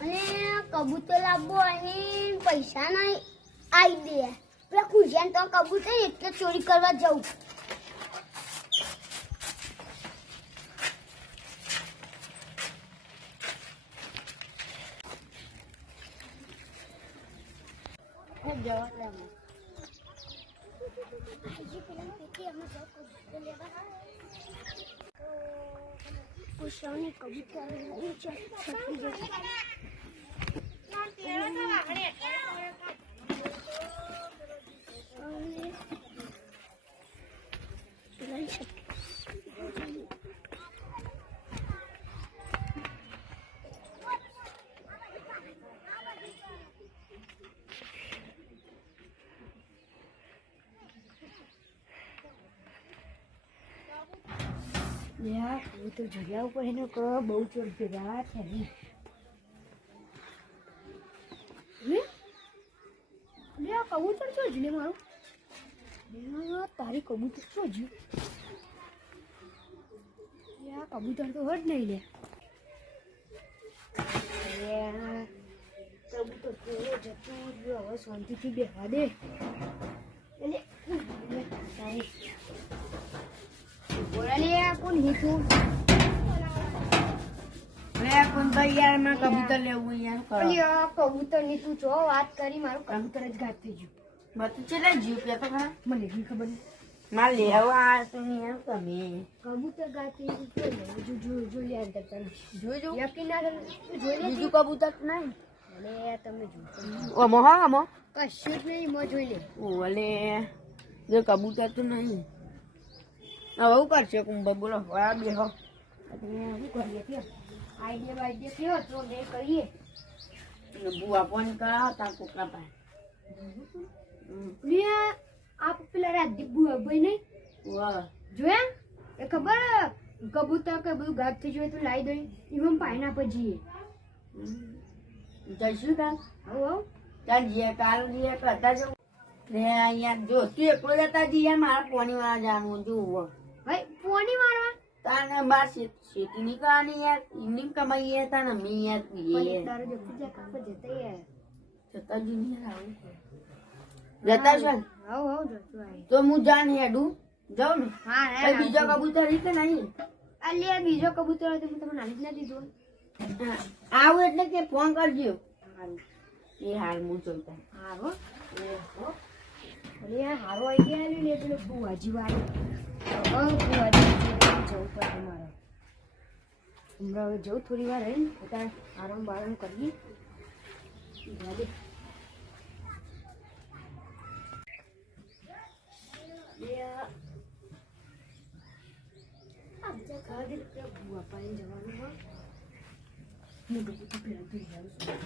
અને કબૂતર લાવવો અને પૈસા નહીં આવી દે પેલા ખુશિયાને તો કબૂતર એટલે ચોરી કરવા જવું. ખુશિયાની કબૂતર નહીં છપી જશે. યાર હું તો જગ્યા ઉપર એનો બહુ ચોર ભેગા છે ને કબૂતર છો જ ને મારું તારી કબૂતર છો જ કબૂતર તો હટ નહીં લે કબૂતર તો જતું રહ્યો હવે શાંતિથી બેસવા દે કોણ હીઠું યાર મેં કબૂતર લેવું યાર કબૂતર ની તું જો વાત કરી મારું કબૂતર જ ગાયબ થઈ ગયું. બધું ચેલા જીવ કે તો ખરા મને બી ખબર નહીં. મારે લેવા તો યાર તમે કબૂતર ગાયબ થઈ ગયું જોઈ યાર તને જોજો યકીન ના જોઈ લે બીજું કબૂતર નહીં અને તમે જો ઓમો હા ઓમો કશું જ નહીં મો જોઈ લે ઓલે જો કબૂતર તો નહીં હવે હું કરશે કુંભા બોલો આ બેહો શું કરીએ કે આઈડિયા કયો તો ને કરીએ બુઆ ફોન કરાવતા કોકના પાસે આ પેલા રાજદીપ ભાઈ નહીં જોયા એ ખબર કબૂતર કે બધું ગાયબ થઈ ગયું તો લાવી દઈ એમાં પાયના પર જઈએ જઈશું કાલ આવો ચાલ જઈએ કાલ જઈએ કરતા જવું રે અહીંયા જો તું એકલો જતા જઈએ મારા પોણી વાળા જવાનું જોવું ભાઈ પોણી મારવા તાને બાર શેતી ની કહાની યાર ઇવનિંગ કમાઈએ તાને મી યાર પીએ તારે જતી જા કાપે જતા યાર જતા જ નહીં આવું જતા છે આવો આવો જતો આય તો હું જાન હેડું જાઉં ને હા ભાઈ બીજો કબૂતર ઈ કે નહીં આ લે બીજો કબૂતર હતો હું તમને નાની જ નથી દીધું આવું એટલે કે ફોન કરજો એ હાલ હું જોઈતા હારો અરે હારો આઈડિયા આવ્યો ને પેલો બુવાજી વાળો બુવાજી જવું પડે મારે હમણાં હવે જવું થોડી વાર રહીને પોતા આરામ બારામ કરીએ બુવા પાણી જવાનું હોય મોટું બધું પેલા ધોઈ જાઉં છું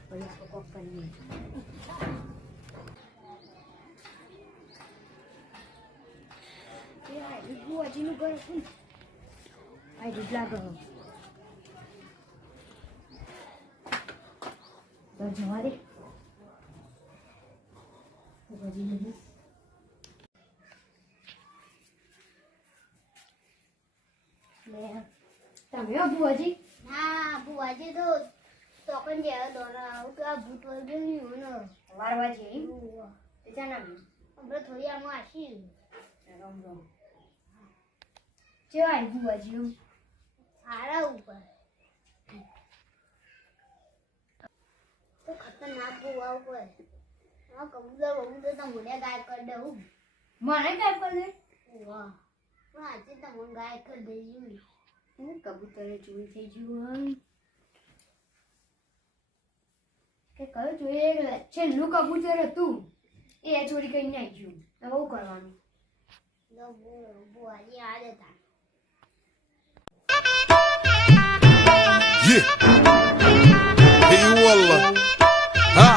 પછી આપણે કોક કરીએ બુવાજીનું ઘર હતું આ દૂધ લાગે જવા દે બુવાજી તમે બુવાજી ના બુવાજી તો તોકન જેવા દોરા આવું તો આ ભૂત વર્ગ નહીં હોય વારવા જઈ ના હમણાં થોડી આમાં આશી રામ રામ કેવાય બુવાજી સારા ઉપર તો ખતરનાક બુવા ઉપર આ કબૂતર બબૂતર તો મને ગાય કરી દઉં મને ગાય કરી દે વાહ પણ આજે તમને ગાય કરી દઈ કબૂતરે ચોરી થઈ ગયું કે કયું જોઈએ છેલ્લું કબૂતર હતું એ ચોરી કરીને આવી ગયું હવે શું કરવાનું બુવાજી આડે હતા Yeah. Hey wallah. Ha.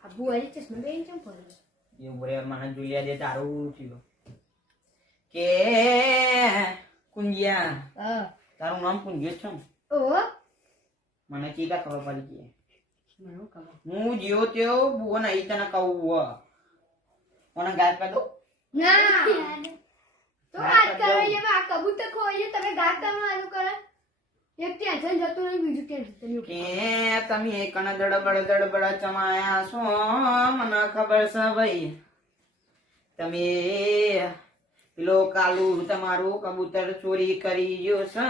Abu Ali ચશ્મા બેન કેમ પડે એ બોરે મને જોઈ દે તારું થયું કે કુંજિયા તારું નામ કુંજિયો છે ઓ મને કીધા ખબર પડી ગઈ મને ખબર હું જીવો તેઓ બુઓ નહીં તને કહું કોને ગાય કરી દો ના તો વાત કરો એ આ કબૂતર ખોઈએ તમે ગાત કરવાનું આલું કરે ટેન્શન જતું નહીં, બીજું ટેન્શન નહીં. કે તમે એકણ દડબડ ચમાયા છો મને ખબર છે ભાઈ. તમે પેલો કાલુ તમારું કબૂતર ચોરી કરી ગયો છે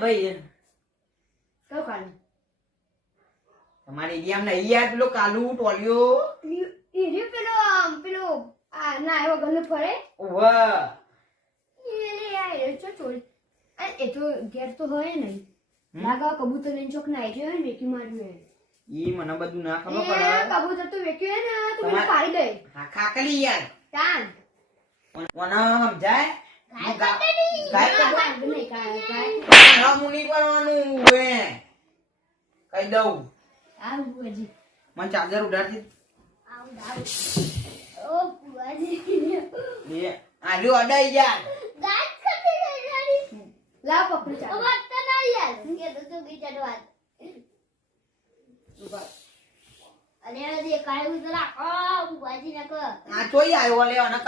ભાઈ. કયું કાઢું? તમારી જેમ નહીં યાર પેલો કાલુ ટોલિયો. એ રહ્યું પેલો આ ના એવો ગલ્લો ફરે. વાહ એ ચો ચોરી. એ તો ઘેર તો હોય નહીં. લાગા કબૂતર લઈને ચોક નાઈ ગયો ને વેકી માર્યું. ઈ મને બધું ના ખબર એ પડે. કબૂતર તો વેક્યું ને તું મને પાડી દે. હા ખાકલી યાર તાન મને સમજાય. ગાય ગાય કાઢે નહીં, ગાય. મારા મુની કરવાનું હે કહી દઉં. આ બુઆજી. મને ચાર્જર ઉડાડતી. ઓ બુઆજી. એ આજો અડાઈ યાર. ગાય ખાતી રહી. લાવ પકડી ચાલ. વાત તો ના યાર. કે તો બીજા વાત. અરે અરે કાય ઉતરા. આ બુઆજી ના કો. આ ચોઈ આવ્યો લે અને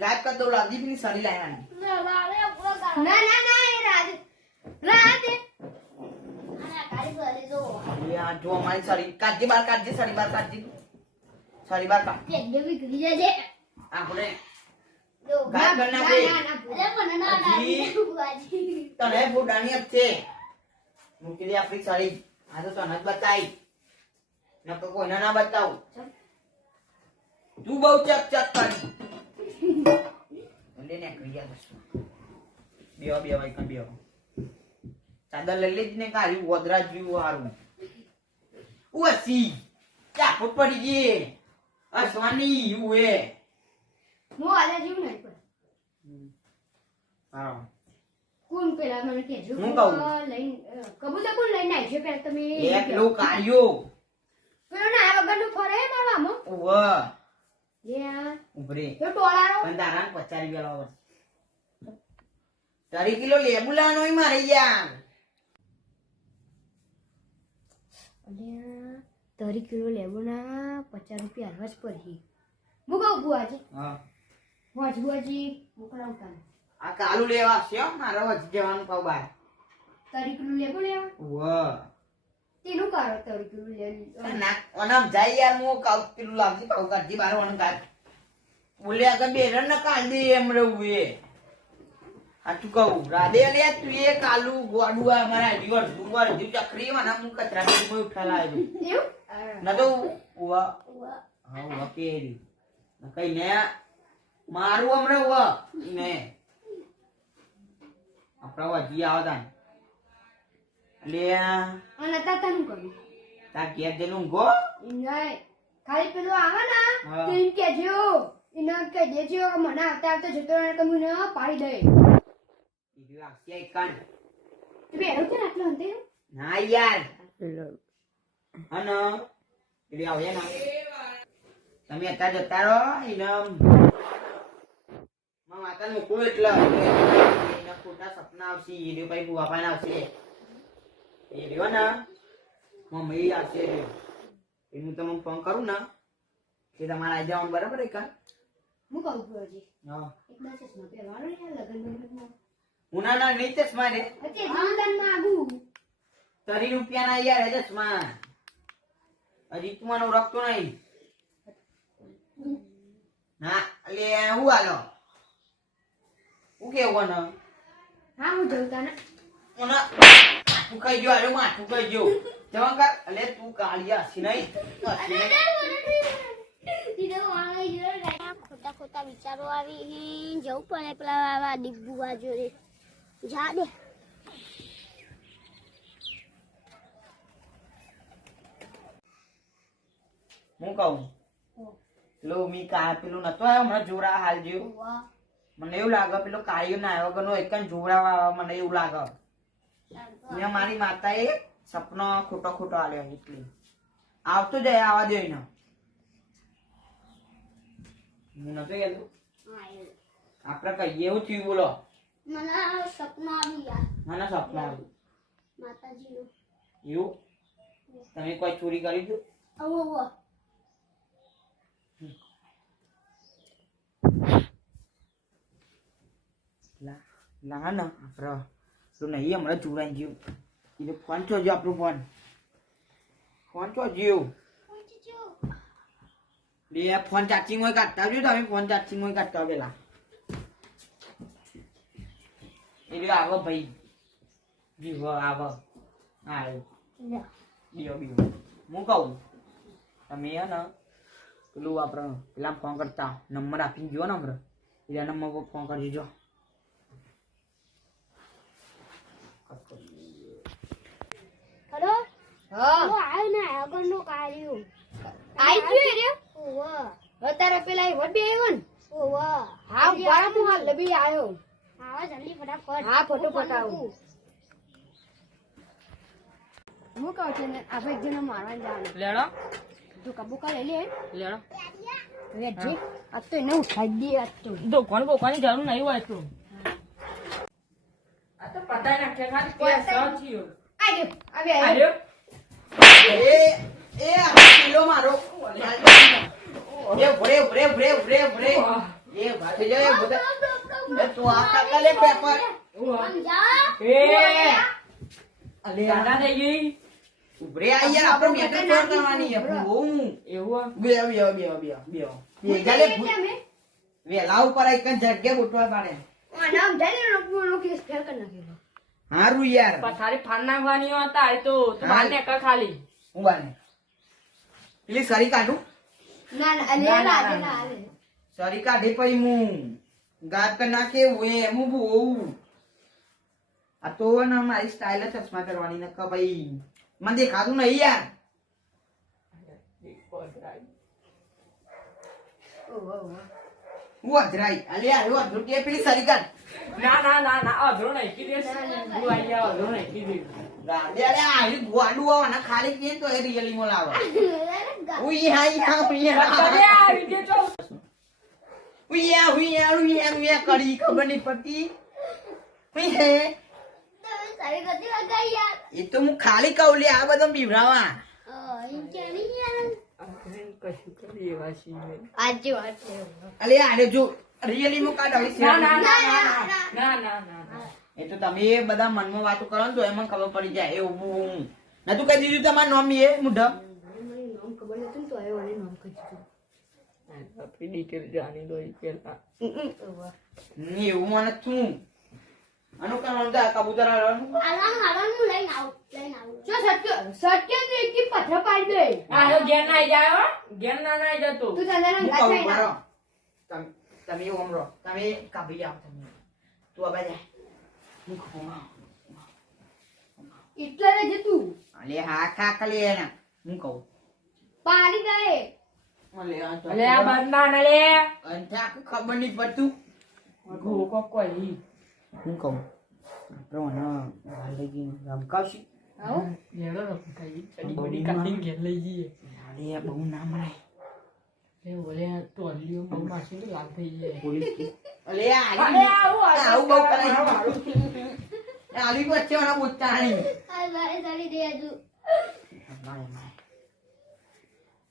ગાયબ કર દઉં લાદી ની સડી લાયા. ના ના ના એ રાજ રાજ આના કાઈ ભલે જો એ આ જો અમારી સડી કાઢી બાર કાઢી સડી બાર કાઢી સડી બાર કાઢ. તે દેવી કરી જજે આપણે જો ગાયબ કર નાખે. અરે મને ના હજી. ના બુઆજી. તને ફૂડાની અપ છે મૂકી દે આપણી સડી. આ તો તને જ બતાઈ નકર કોઈને ના બતાવું. તું બહુ ચક ચક કરી લેને ક્રિયા દસ બેવા બેવા એક બેવા ચાદર લઈ લેજ ને કાઢી વદરા જીવ હારું ઉસી ચા ફૂટ પડી ગઈ અસવાની ઉએ મો આલે જીવ નહીં પર હા કોણ પેલા મને કેજો હું કહું? લઈને કબૂતર કોણ લઈને આવી છે પેલા તમે એક લો કાઢ્યો પેલો ના વગર નું ફરે મારવામાં ઉવ એ આ ઉભરે તો ટોળારો પણ તારા 50 રૂપિયા લાવો 3 કિલો લેબુ લાનો મારે યાર. અલ્યા 30 કિલો લેબોના 50 રૂપિયા હરવા જ પડી. હું કહું બુઆજી હા બુઆજી મોકલાવ કાન આ કાલુ લેવા છે મારો હજી જવાનું પાવ બાર 30 કિલો લેબો લેવા ઉવ તેનું કાઢો 30 કિલો લે ના ઓનમ જાય યાર મો કાઉ પેલું લાગી પાવ કાઢી બાર ઓન કાઢ બોલે આગળ બેરન ના કાંદી એમ રહુએ આ તું કહું રાધે લે તું એ કાલુ ગોડુઆ મારા જીવર ડુંગર જીવ ચકરી માં ના મુ કચરા માં કોઈ ઉઠાલા આવ્યો એવું ના તો ઉવા હા ઉવા કેરી ના કઈ ને મારું હમણે ઉવા ને આપણા વજી આવતા લે અને તાતાનું કર્યું તા ઘેર જઈને ઊંઘો. નહીં ખાલી પેલું આવે ને હા. તો એમ કહેજો એને કહી દેજો કે મને આવતા આવતા જતો રહે તો મને પાડી દે ઈ લાગશે કાન તો બેરો છે ને આટલો અંતે ના યાર અન એટલે આવે ના તમે અત્યારે જતા રહો એને માતા મૂકું એટલે એના ખોટા સપના આવશે એ રહ્યો પછી બુવા પાને આવશે એ રહ્યો ને મમ્મી આવશે એનું તમે ફોન કરું ને કે તમારે આવી જવાનું બરાબર એક હું કહું બુઆજી હા એક દસ ચશ્મા પહેરવાનો ને લગન લગનમાં ઉનાના નહીં ચશ્મા રે અત્યારે ગામડાનમાં આગું 30 રૂપિયાના યાર હે ચશ્મા હજી તું મને ઓળખતો નહીં ના એટલે હું હાલો હું કેવું ને હા હું જોઉં તાને ઓના તું કઈ ગયો અરે માથું કઈ ગયો જવા કર એટલે તું કાળિયા હસી નહીં ખોટા ખોટા વિચારો આવી જવું પડે પેલા આવા ડીગુવા જોડે જા દે હું કહું પેલો મી કા પેલું નતો આવ્યો હમણાં જોરા હાલ જેવું મને એવું લાગે પેલો કાળિયો ના આવ્યો ગનો એક જોરાવા મને એવું લાગે મેં મારી માતાએ સપનો ખોટો ખોટો આલ્યો એટલે આવતો જાય આવા દે ને હું નતો કહેતો આપણે કહીએ એવું થયું બોલો મને સપના આવી યાર મને સપના આવ્યું માતાજીનું એવું તમે કોઈ ચોરી કરી દો આવો ના ના આપણે તો નહીં હમણાં જોડાઈ ગયું એ ફોન ચોજો આપણું ફોન ચોજો લે ફોન ચાર્જિંગ માં કાઢતા આવજો તમે ફોન ચાર્જિંગ માં કાઢતા આવો પેલા એ આવો ભાઈ બીવો આવો આયો બીવો હું કહું તમે હે ને પેલું આપણે પેલા ફોન કરતા નંબર આપીને ગયો ને આપણે એ નંબર પર ફોન કરી દેજો હેલો હા આય ને આગળનો કાર્યો આઈ ગયો રે ઓવા અત્યારે પેલા વડ બે આવ્યો ને ઓવા હા બરાબર હું હાલ લબી આવ્યો હા જલ્દી ફટાફટ હા ફટાફટ આવો હું કહું છું ને આપણે એક જણો મારવા જવાનું લેણો તું કબૂકા લઈ લે લેણો વેજી આ તો એને ઉઠાઈ દે આ તો દુકાન બોકાની જરૂર નહીં હોય તો આ તો પતા નાખે ખાલી પૈસા થયો આવ્યો આવ્યો આલ્યો એ આ કિલો મારો એ ભરે એ ભાઈ જો એ બધા એ તું આ કાકા લે પેપર સમજા એ અલે આના દે ગઈ ઉભરે આ યાર આપણે મેટર ફોન કરવાની છે હું એવું બે જાલે વેલા ઉપર એક જગ્યા ઉઠવા પાડે નામ જાને નો કેસ ફેર કર નાખ્યો હારું યાર પથારી ફાન નાખવાની હતા એ તો બહાર ને ખાલી હું બાને પેલી સરી કાઢું ના ના અલે લાગે ના આલે સરી કાઢી પઈ હું ગાત કર નાખે વે હું બહુ આ તો ને મારી સ્ટાઇલ ચશ્મા કરવાની ને કે ભાઈ મને દેખાતું નહીં યાર હું અધરાઈ અલે યાર હું અધરું કે પેલી સરી કાઢ ના અધરો નહીં કીધે તું આઈ જા અધરો નહીં કીધે ગાડે અલે આ ગોડું આના ખાલી કે તો એ રિયલી માં લાવો ઉઈ હા આ વિડિયો જો ઉયા કરી ખબર નહીં પડતી ઉઈ હે તમે સારી ગતિ લગાઈ યાર એ તો હું ખાલી કહું લે આ બધું બીવરાવા એમ કે નહીં યાર કશું કરી એવા છીએ આજે વાત છે અલે આને જો રિયલી માં કાઢ ના એ તો તમે બધા મનમાં વાતો કરો ને તો એમાં ખબર પડી જાય એવું નતું કહી દીધું તમારું નામ એ મુઢા મને નામ ખબર નથી ને તો આયો અને નામ કહી દીધું આપણી ડિટેલ જાણી દો પેલા એવું મને શું આનું કારણ તો કબૂતર આલામ હું લઈને આવું જો સત્ય ને એક પથ્થર પાડી દે આ ઘેર ના આવી જાય ઘેર ના આવી જતો તું તને હું રંગા કહું ચાઈ બરો તમે ઓમરો તમે કાબી આવ તમે તું આબા જા હું કહું એટલે રે જે તું અલે હા ખા લે એના હું કહું પાડી ગયે અલે આ બંધા ને લે અંઠા ખબર નહીં પડતું ગોકો કોઈ હું કહું આપણે વાલગી રમકાવશી આવો લેડો રખાઈ ચડી બડી કાઢી ઘેર લઈ જઈએ અરે બહુ ના મરાય એ બોલે તો અલીઓ બહુ માસી તો લાગ થઈ જાય પોલીસ અલે આવું બહુ કરાય આલી વચ્ચે વાળા બોચાણી આ મારે સારી દે આજુ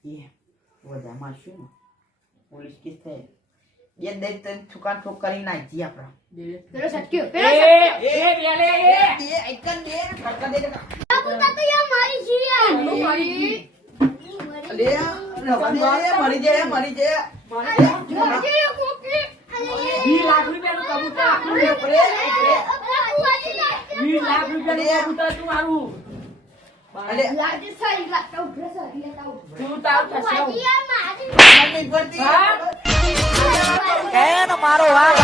એ બધા મારશું પોલીસ કેસ થાય બે દે તન છુકાન ઠોક કરી નાખી આપડા પેલો સટક્યો એ બેલે એ એકન દે ફટકા દે આ પુતા તો યાર મારી છે યાર હું મારી જી અલે મરી જાય કોકી 20 લાખ રૂપિયાનું કબૂતર ઉપરે 20 લાખ રૂપિયાનું કબૂતર તું મારું અલે લાગે સારી લાગતા ઉભરે સારી લેતા તું તાવ થશે યાર મારી પડતી હા મારી મારો વાહ